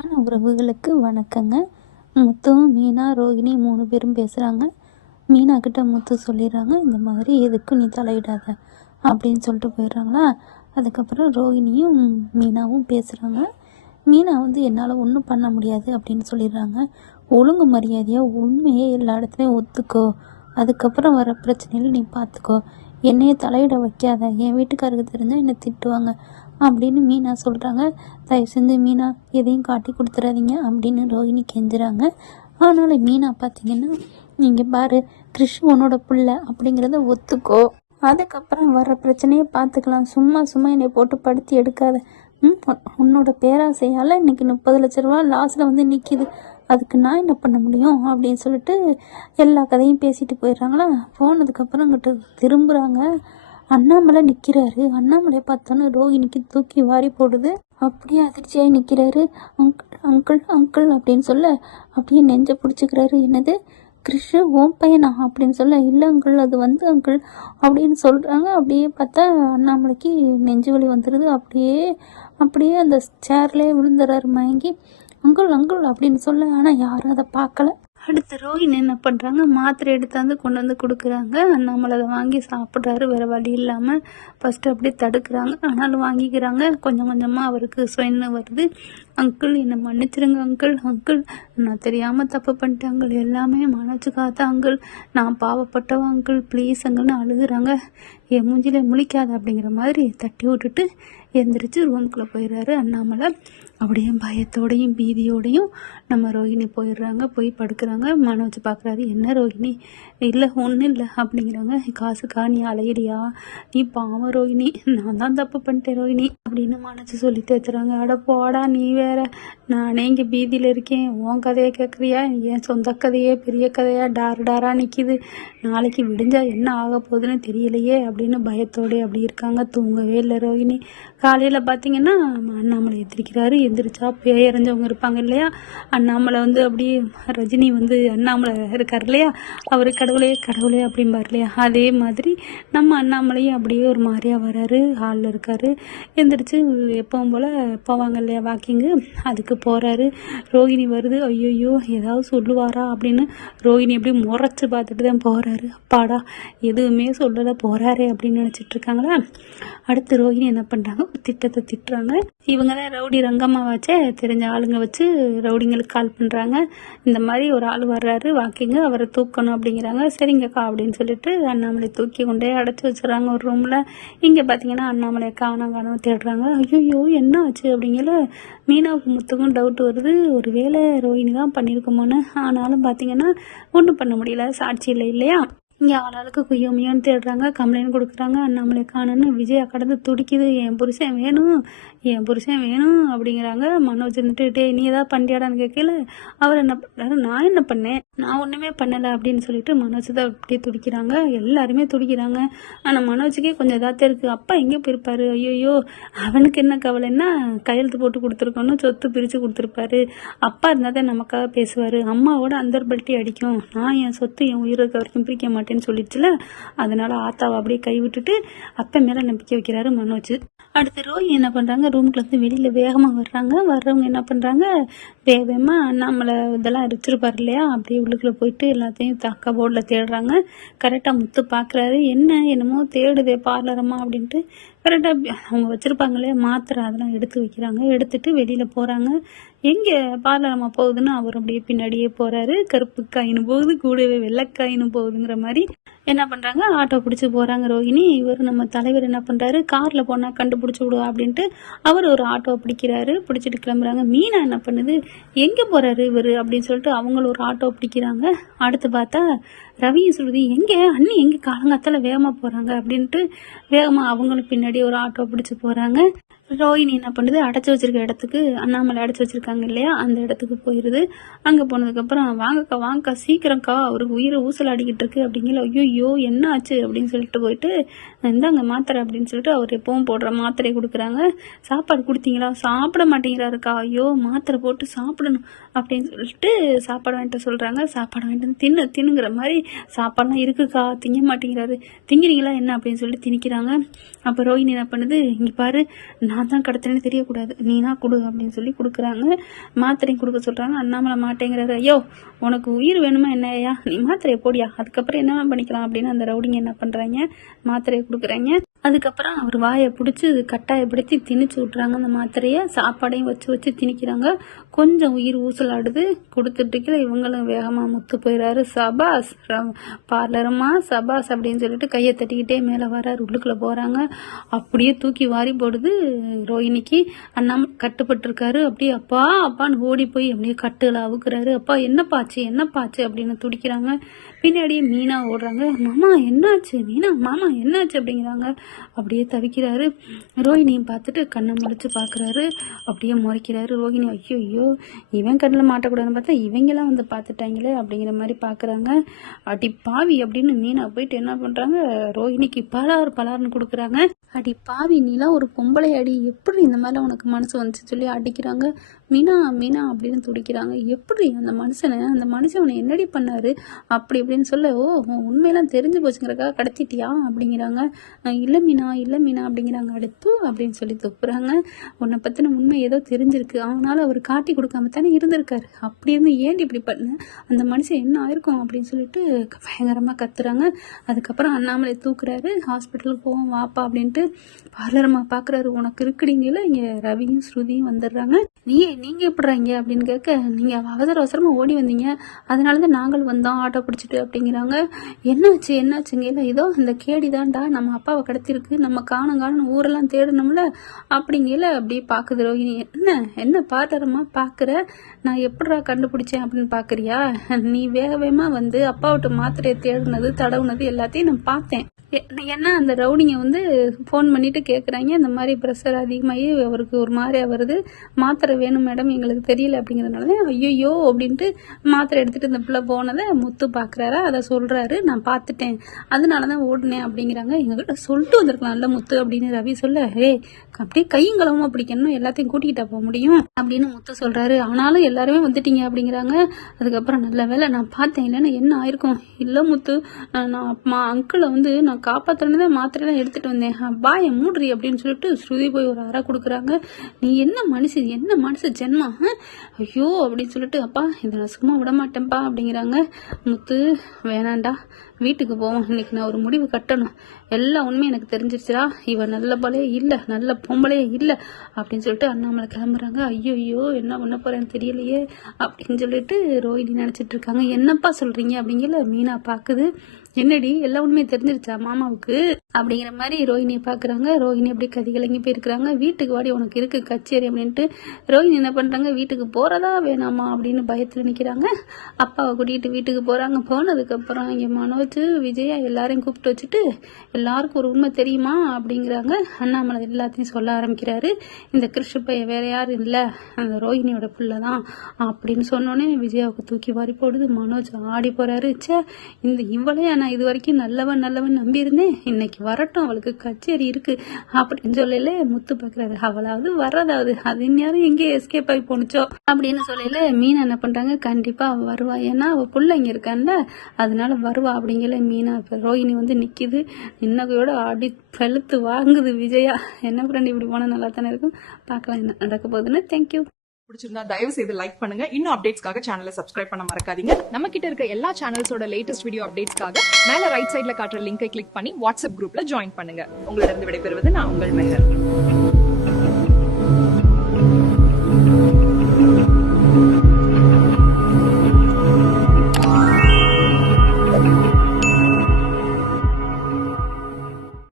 உறவுகளுக்கு வணக்கங்க. முத்துவும், மீனா, ரோகிணி 3 பேரும் பேசுகிறாங்க. மீனா கிட்ட முத்து சொல்லிடுறாங்க, இந்த மாதிரி எதுக்கும் நீ தலையிடாத அப்படின்னு சொல்லிட்டு போயிடுறாங்களா. அதுக்கப்புறம் ரோகிணியும் மீனாவும் பேசுகிறாங்க. மீனா என்னால் ஒன்றும் பண்ண முடியாது அப்படின்னு சொல்லிடுறாங்க. ஒழுங்கு மரியாதையாக உண்மையே எல்லா இடத்துலையும் ஒத்துக்கோ, அதுக்கப்புறம் வர பிரச்சனையில் நீ பார்த்துக்கோ, என்னையே தலையிட வைக்காத, என் வீட்டுக்காரருக்கு தெரிஞ்சால் என்னை திட்டுவாங்க அப்படின்னு மீனா சொல்கிறாங்க. தயவு செஞ்சு மீனா எதையும் காட்டி கொடுத்துறாதீங்க அப்படின்னு ரோஹிணி கெஞ்சுறாங்க. அதனால் மீனா பார்த்தீங்கன்னா, நீங்கள் பாரு, கிறிஷ் உன்னோட பிள்ளை அப்படிங்கிறத ஒத்துக்கோ, அதுக்கப்புறம் வர்ற பிரச்சனையை பார்த்துக்கலாம், சும்மா சும்மா என்னை போட்டு படுத்தி எடுக்காத. உன்னோட பேராசையால் இன்னைக்கு 30 லட்ச ரூபா லாஸில் நிற்கிது, அதுக்கு நான் என்ன பண்ண முடியும் அப்படின்னு சொல்லிட்டு எல்லா கதையும் பேசிட்டு போயிடுறாங்களா. போனதுக்கப்புறம் அங்கிட்ட திரும்புகிறாங்க. அண்ணாமலை நிற்கிறாரு. அண்ணாமலையை பார்த்தோன்னே ரோகிணிக்கு தூக்கி வாரி போடுது. அப்படியே அதிர்ச்சியாகி நிற்கிறாரு. அங்கிள் அங்கிள் அங்கிள் அப்படின்னு சொல்ல அப்படியே நெஞ்சை பிடிச்சிக்கிறாரு. என்னது, கிறிஷு ஓம் பையனா அப்படின்னு சொல்ல, இல்லை அங்கிள் அது அங்கிள் அப்படின்னு சொல்கிறாங்க. அப்படியே பார்த்தா அண்ணாமலைக்கு நெஞ்சு வலி வந்துடுது. அப்படியே அப்படியே அந்த சேர்லேயே விழுந்துறாரு மயங்கி. அங்கிள் அங்கிள் அப்படின்னு சொல்ல, ஆனால் யாரும் அதை பார்க்கல. அடுத்து ரோஹிணி என்ன பண்ணுறாங்க, மாத்திரை எடுத்தாந்து கொண்டு வந்து கொடுக்குறாங்க. அண்ணாமலை அதை வாங்கி சாப்பிட்றாரு. வேறு வழி இல்லாமல் ஃபஸ்ட்டு அப்படியே தடுக்கிறாங்க, ஆனாலும் வாங்கிக்கிறாங்க. கொஞ்சம் கொஞ்சமாக அவருக்கு சுயன்னு வருது. அங்கிள் என்னை மன்னிச்சிருங்க அங்கிள், அங்கிள் நான் தெரியாமல் தப்பு பண்ணிட்டேன் அங்கிள், எல்லாமே மனச்சு காத்தா அங்கிள், நான் பாவப்பட்டவன் அங்கிள், ப்ளீஸ் அங்கிள்னு அழுகுறாங்க. என் மூஞ்சியில் முழிக்காத அப்படிங்கிற மாதிரி தட்டி விட்டுட்டு எந்திரிச்சு ரூமுக்குள்ளே போயிடுறாரு அண்ணாமலை. அப்படியே பயத்தோடையும் பீதியோடையும் நம்ம ரோஹிணி போயிடுறாங்க. போய் படுக்கிறாங்க. மனோஜ் பார்க்குறாரு, என்ன ரோஹிணி, இல்லை ஒன்றும் இல்லை அப்படிங்கிறாங்க. காசுக்கா நீ அலையிறியா, நீ பாவம் ரோஹிணி, நான் தான் தப்பு பண்ணிட்டேன் ரோஹிணி அப்படின்னு மனசு சொல்லி தேத்துறாங்க. அட போடா நீ வேற, நானே இங்கே பீதியில் இருக்கேன், உன் கதையை கேட்குறியா, என் சொந்த கதையே பெரிய கதையா டாராக நிற்கிது, நாளைக்கு விடிஞ்சா என்ன ஆக போகுதுன்னு தெரியலையே அப்படின்னு பயத்தோடே அப்படி இருக்காங்க. தூங்கவே இல்லை ரோஹிணி. காலையில் பார்த்தீங்கன்னா அண்ணாமலை எந்திரிக்கிறாரு. எந்திரிச்சா பேயறிஞ்சவங்க இருப்பாங்க இல்லையா, அண்ணாமலை அப்படியே ரஜினி அண்ணாமலை இருக்கார் இல்லையா, அவர் கடவுளே கடவுளே அப்படிம்பார் இல்லையா, அதே மாதிரி நம்ம அண்ணாமலையும் அப்படியே ஒரு மாதிரியா வராரு. ஹாலில் இருக்காரு. எந்திரிச்சு எப்பவும் போல் போவாங்க இல்லையா வாக்கிங்கு, அதுக்கு போகிறாரு. ரோஹிணி வருது. ஐயோயோ ஏதாவது சொல்லுவாரா அப்படின்னு ரோஹிணி அப்படியே முறைச்சி பார்த்துட்டு தான் போகிறாரு. அப்பாடா எதுவுமே சொல்லலை, போகிறாரே அப்படின்னு நினச்சிட்டு இருக்காங்களா. அடுத்து ரோஹிணி என்ன பண்ணுறாங்க, திட்டத்தை திட்டுறாங்க. இவங்க தான் ரவுடி ரங்கம்மாவாச்சே, தெரிஞ்ச ஆளுங்க வச்சு ரவுடிங்களுக்கு கால் பண்ணுறாங்க. இந்த மாதிரி ஒரு ஆள் வர்றாரு வாக்கிங்க, அவரை தூக்கணும் அப்படிங்கிறாங்க. சரிங்கக்கா அப்படின்னு சொல்லிட்டு அண்ணாமலை தூக்கி கொண்டே அடைச்சி வச்சுறாங்க ஒரு ரூமில். இங்கே பார்த்தீங்கன்னா அண்ணாமலையை காணாம தேடுறாங்க. ஐயோ என்ன ஆச்சு அப்படிங்கிற மீனாவுக்கு முத்துக்கும் டவுட் வருது, ஒரு வேளை ரோஹிணி தான் பண்ணியிருக்கோமோன்னு. ஆனாலும் பார்த்தீங்கன்னா ஒன்றும் பண்ண முடியல, சாட்சி இல்லை இல்லையா. இங்கே ஆளாளுக்கு குய்யோமியோன்னு தேடுறாங்க, கம்ப்ளைண்ட் கொடுக்குறாங்க. அண்ணாமலை காணன்னு விஜயா கடந்து துடிக்குது, என் புருஷன் வேணும் என் புருஷன் வேணும் அப்படிங்கிறாங்க. மனோஜ் நின்றுட்டே நீ ஏதாவது பண்ணியாடான்னு கேட்கல. அவர் என்ன பண்ணுறாரு, நான் என்ன பண்ணேன், நான் ஒன்றுமே பண்ணலை அப்படின்னு சொல்லிட்டு மனோஜ் தான் அப்படியே துடிக்கிறாங்க. எல்லாருமே துடிக்கிறாங்க. ஆனால் மனோஜுக்கே கொஞ்சம் இதாக இருக்குது. அப்பா எங்கே போயிருப்பாரு, ஐயோயோ அவனுக்கு என்ன கவலைன்னா கையெழுத்து போட்டு கொடுத்துருக்கணும், சொத்து பிரித்து கொடுத்துருப்பாரு. அப்பா இருந்தால் தான் நமக்காக பேசுவார், அம்மாவோட அந்தர்பல்ட்டி அடிக்கும், நான் என் சொத்து என் உயிருக்கு வரைக்கும் பிரிக்க மாட்டேன்னு சொல்லிடுச்சுல, அதனால ஆத்தாவை அப்படியே கைவிட்டுட்டு அப்பா மேலே நம்பிக்கை வைக்கிறாரு மனோஜ். அடுத்து ரோஹி என்ன பண்ணுறாங்க, ரூம்குள்ளேருந்து வெளியில் வேகமாக வர்றாங்க. வர்றவங்க என்ன பண்ணுறாங்க, வேகமாக அண்ணாமலை இதெல்லாம் வச்சிருப்பார் இல்லையா, அப்படியே உள்ளுக்குள்ளே போயிட்டு எல்லாத்தையும் தக்க போர்டில் தேடுறாங்க. கரெக்டாக முத்து பார்க்குறாரு, என்னமோ தேடுதே பார்லரம்மா அப்படின்ட்டு. கரெக்டாக அவங்க வச்சுருப்பாங்க இல்லையா மாத்திரை, அதெல்லாம் எடுத்து வைக்கிறாங்க. எடுத்துகிட்டு வெளியில் போகிறாங்க. எங்கே பார்லரம்மா போகுதுன்னு அவர் அப்படியே பின்னாடியே போகிறாரு. கருப்பு காயின்னு போகுது, கூடவே வெள்ளைக்காயின்னு போகுதுங்கிற மாதிரி என்ன பண்ணுறாங்க, ஆட்டோ பிடிச்சி போகிறாங்க ரோஹிணி. இவர் நம்ம தலைவர் என்ன பண்ணுறாரு, காரில் போனால் கண்டுபிடிச்சி விடுவா அப்படின்ட்டு அவர் ஒரு ஆட்டோ பிடிக்கிறாரு. பிடிச்சிட்டு கிளம்புறாங்க. மீனா என்ன பண்ணுது, எங்கே போகிறாரு இவர் அப்படின்னு சொல்லிட்டு அவங்களும் ஒரு ஆட்டோ பிடிக்கிறாங்க. அடுத்து பார்த்தா ரவியும் சொல்லுது, எங்கே அண்ணி எங்கே காலங்காத்தால் வேகமாக போகிறாங்க அப்படின்ட்டு வேகமாக அவங்களும் பின்னாடி ஒரு ஆட்டோ பிடிச்சி போகிறாங்க. ரோஹிணி என்ன பண்ணுது, அடைச்சி வச்சிருக்க இடத்துக்கு, அண்ணாமலை அடைச்சி வச்சிருக்காங்க இல்லையா அந்த இடத்துக்கு போயிடுது. அங்கே போனதுக்கப்புறம் வாங்கக்கா வாங்கக்கா சீக்கிரம்க்கா, அவருக்கு உயிரை ஊசல் அடிக்கிட்டு இருக்கு அப்படிங்கிற. ஐயோ என்ன ஆச்சு அப்படின்னு சொல்லிட்டு போயிட்டு இந்தாங்க மாத்திரை அப்படின்னு சொல்லிட்டு அவர் எப்பவும் போடுற மாத்திரையை கொடுக்குறாங்க. சாப்பாடு கொடுத்தீங்களா, சாப்பிட மாட்டேங்கிறாருக்கா, ஐயோ மாத்திரை போட்டு சாப்பிடணும் அப்படின்னு சொல்லிட்டு சாப்பாடு வாங்கிட்டு சொல்கிறாங்க. சாப்பாடு வாங்கிட்டு தின்னுங்கிற மாதிரி சாப்பாடுலாம் இருக்குக்கா திங்க மாட்டேங்கிறாரு, திங்கிறீங்களா என்ன அப்படின்னு சொல்லிட்டு திணிக்கிறாங்க. அப்போ ரோஹிணி என்ன பண்ணுது, இங்கே பாரு நான் தான் கடத்தினேன்னு தெரியக்கூடாது, நீனா கொடு அப்படின்னு சொல்லி கொடுக்குறாங்க. மாத்திரையும் கொடுக்க சொல்கிறாங்க. அண்ணாமலை மாட்டேங்கிறாரு. ஐயோ உனக்கு உயிர் வேணுமா என்னையா, நீ மாத்திரையை போடியா, அதுக்கப்புறம் என்ன பண்ணிக்கலாம் அப்படின்னு அந்த ரவுடிங்க என்ன பண்ணுறாங்க, மாத்திரையை கொடுக்குறாங்க. அதுக்கப்புறம் அவர் வாயை பிடிச்சி கட்டாயப்படுத்தி திணிச்சு விட்றாங்க. அந்த மாத்திரையை சாப்பாடையும் வச்சு வச்சு திணிக்கிறாங்க. கொஞ்சம் உயிர் ஊசலாடுது. கொடுத்துட்டு இவங்களும் வேகமாக முத்து போயிடாரு. சபாஸ் பார்லருமா சபாஸ் அப்படின்னு சொல்லிட்டு கையை தட்டிக்கிட்டே மேலே வராரு. உள்ளுக்குள்ளே போகிறாங்க. அப்படியே தூக்கி வாரி போடுது ரோஹிணிக்கு. அண்ணாமலை கட்டுப்பட்டுருக்காரு. அப்படியே அப்பா அப்பான்னு ஓடி போய் அப்படியே கட்டுகளை அவுக்குறாரு. அப்பா என்னப்பாச்சு அப்படின்னு துடிக்கிறாங்க. பின்னாடியே மீனா ஓடுறாங்க. மாமா என்னாச்சு, மீனா மாமா என்னாச்சு அப்படிங்கிறாங்க. அப்படியே தவிக்கிறாரு. ரோஹிணியும் பார்த்துட்டு கண்ணை முழிச்சு பார்க்குறாரு. அப்படியே முறைக்கிறாரு. ரோஹிணி ஐயோ இவன் கண்ணில் மாட்டக்கூடாதுன்னு பார்த்தா இவங்கெல்லாம் வந்து பார்த்துட்டாங்களே அப்படிங்கிற மாதிரி பார்க்குறாங்க. அடி பாவி அப்படின்னு மீனா போயிட்டு என்ன பண்ணுறாங்க, ரோஹிணிக்கு பலார்னு கொடுக்குறாங்க. அடி பாவி நீலாம் ஒரு பொம்பளை அடி, எப்படி இந்த மாதிரிலாம் உனக்கு மனசு வந்துச்சு சொல்லி அடிக்கிறாங்க. மீனா அப்படின்னு துடிக்கிறாங்க. எப்படி அந்த மனுஷன் அவனை என்னடி பண்ணாரு அப்படி இப்படின்னு சொல்ல, ஓ உண்மையெல்லாம் தெரிஞ்சு போச்சுங்கிறக்காக கடத்திட்டியா அப்படிங்கிறாங்க. இல்லை மீனா அப்படிங்கிறாங்க. அடுத்து அப்படின்னு சொல்லி துப்புறாங்க. உன்னை பற்றின உண்மை ஏதோ தெரிஞ்சிருக்கு, அவனால அவர் காட்டி கொடுக்காம தானே இருந்திருக்காரு, அப்படி இருந்து ஏன்டி இப்படி பண்ண, அந்த மனுஷன் என்ன ஆயிருக்கும் அப்படின்னு சொல்லிட்டு பயங்கரமாக கத்துறாங்க. அதுக்கப்புறம் அண்ணாமலை தூக்குறாரு. ஹாஸ்பிட்டலுக்கு போவோம் வாப்பா அப்படின்ட்டு பார்லரம்மா பார்க்குறாரு. உனக்கு இருக்குடிங்கள இங்கே ரவியும் ஸ்ருதியும் வந்துடுறாங்க. நீங்கள் எப்படிறாங்க அப்படின்னு கேட்க, நீங்கள் அவசரமாக ஓடி வந்தீங்க, அதனால தான் நாங்கள் வந்தோம் ஆட்டோ பிடிச்சிட்டு அப்படிங்கிறாங்க. என்னாச்சுங்க? இல்லை இதோ இந்த கேடி தான்டா நம்ம அப்பாவை கடத்திருக்கு, நம்ம காணுன்னு ஊரெல்லாம் தேடணும்ல அப்படிங்கல அப்படியே பார்க்குது ரோஹிணி. என்ன பார்லரம்மா பார்க்குற, நான் எப்படிடா கண்டுபிடிச்சேன் அப்படின்னு பார்க்குறியா, நீ வேகமாக வந்து அப்பாவிட்ட மாத்திரையை தேடுனது தடவுனது எல்லாத்தையும் நான் பார்த்தேன். ஏன்னா அந்த ரவுடிங்க வந்து ஃபோன் பண்ணிட்டு கேட்குறாங்க, இந்த மாதிரி ப்ரெஷர் அதிகமாகி அவருக்கு ஒரு மாதிரியா வருது, மாத்திரை வேணும் மேடம் எங்களுக்கு தெரியல அப்படிங்கிறதுனால தான் ஐயோ அப்படின்ட்டு மாத்திரை எடுத்துகிட்டு இந்த பிள்ளை போனதை முத்து பார்க்குறாரா, அதை சொல்கிறாரு. நான் பார்த்துட்டேன் அதனால தான் ஓடினேன் அப்படிங்கிறாங்க. எங்ககிட்ட சொல்லிட்டு வந்திருக்கலாம்ல முத்து அப்படின்னு ரவி சொல்ல, அப்படியே கையும் களவுமா பிடிக்கணும், எல்லாத்தையும் கூட்டிகிட்டா போக முடியும் அப்படின்னு முத்து சொல்கிறாரு. ஆனாலும் எல்லாருமே வந்துட்டீங்க அப்படிங்கிறாங்க. அதுக்கப்புறம் நல்ல வேலை நான் பார்த்தேன், இல்லைன்னா என்ன ஆயிருக்கும். இல்லை முத்து, நான் அங்கிளை வந்து நான் காப்பாற்றணுன்னு தான் மாத்திரைலாம் எடுத்துகிட்டு வந்தேன், பாயை மூடுறி அப்படின்னு சொல்லிட்டு ஸ்ருதி போய் ஒரு அறை கொடுக்குறாங்க. நீ என்ன மனுஷ ஜென்மா, ஐயோ அப்படின்னு சொல்லிட்டு, அப்பா இதை நான் சும்மா விட மாட்டேன்ப்பா அப்படிங்கிறாங்க. முத்து வேணாண்டா, வீட்டுக்கு போவோம், இன்னைக்கு நான் ஒரு முடிவு கட்டணும், எல்லா உண்மையும் எனக்கு தெரிஞ்சிருச்சுடா, இவன் நல்ல பொம்பளையே இல்லை அப்படின்னு சொல்லிட்டு அண்ணாமலை கிளம்புறாங்க. ஐயோ என்ன பண்ண போறேன்னு தெரியலையே அப்படின்னு சொல்லிட்டு ரோஹிணி நினச்சிட்டு இருக்காங்க. என்னப்பா சொல்றீங்க அப்படிங்கிற மீனா பார்க்குது. என்னடி எல்லா உண்மையும் தெரிஞ்சிருச்சா மாமாவுக்கு அப்படிங்கிற மாதிரி ரோஹிணியை பார்க்குறாங்க. ரோஹிணி அப்படியே கதிகலங்கி போயிருக்கிறாங்க. வீட்டுக்கு வாடி உனக்கு இருக்கு கச்சேரி அப்படின்ட்டு ரோஹிணி என்ன பண்ணுறாங்க, வீட்டுக்கு போகிறதா வேணாமா அப்படின்னு பயத்தில் நிற்கிறாங்க. அப்பாவை கூட்டிகிட்டு வீட்டுக்கு போகிறாங்க. போனதுக்கப்புறம் இங்கே மனோஜ் விஜயா எல்லாரையும் கூப்பிட்டு வச்சுட்டு எல்லாருக்கும் ஒரு உண்மை தெரியுமா அப்படிங்கிறாங்க. அண்ணாமலை எல்லாத்தையும் சொல்ல ஆரம்பிக்கிறாரு. இந்த கிருஷ்ண பையன் வேற யாரும் இல்லை, அந்த ரோஹிணியோட பிள்ளை தான் அப்படின்னு சொன்னோன்னே விஜயாவுக்கு தூக்கி வாரி போடுது. மனோஜ் ஆடி போகிறாரு. இந்த இவளையா நான் இது வரைக்கும் நல்லவன் நம்பியிருந்தேன், இன்னைக்கு வரட்டும் அவளுக்கு கச்சேரி இருக்கு அப்படின்னு சொல்லல முத்து பார்க்குறாரு. அவளாவது வர்றதாவது, அது இந்நேரம் எங்கே எஸ்கேப் ஆகி போனுச்சோ அப்படின்னு சொல்லல மீனா என்ன பண்றாங்க, கண்டிப்பா அவ வருவா, ஏன்னா அவ புள்ள இங்க இருக்கான்ல அதனால வருவா அப்படிங்கல மீனா. இப்ப ரோஹிணி வந்து நிக்குது, நின்னகையோட ஆடி பெழுத்து வாங்குது விஜயா. என்ன ஃப்ரெண்ட் இப்படி போனா நல்லா தானே இருக்கும், பார்க்கலாம் என்ன நடக்க போகுதுன்னு. தேங்க்யூ. பிடிச்சிருந்தா தயவு செய்து லைக் பண்ணுங்க. இன்னும் அப்டேட்ஸ்க்காக சேனலை சப்ஸ்கிரைப் பண்ண மறக்காதீங்க. நம்ம கிட்ட இருக்க எல்லா சேனல்ஸோட லேட்டஸ்ட் வீடியோ அப்டேட்ஸ்க்காக மேல ரைட் சைடுல காட்டுற லிங்கை கிளிக் பண்ணி வாட்ஸ்அப் குரூப்ல ஜாயின் பண்ணுங்க. உங்களிடம் விடைபெறுவது நான் உங்கள் மெஹர்.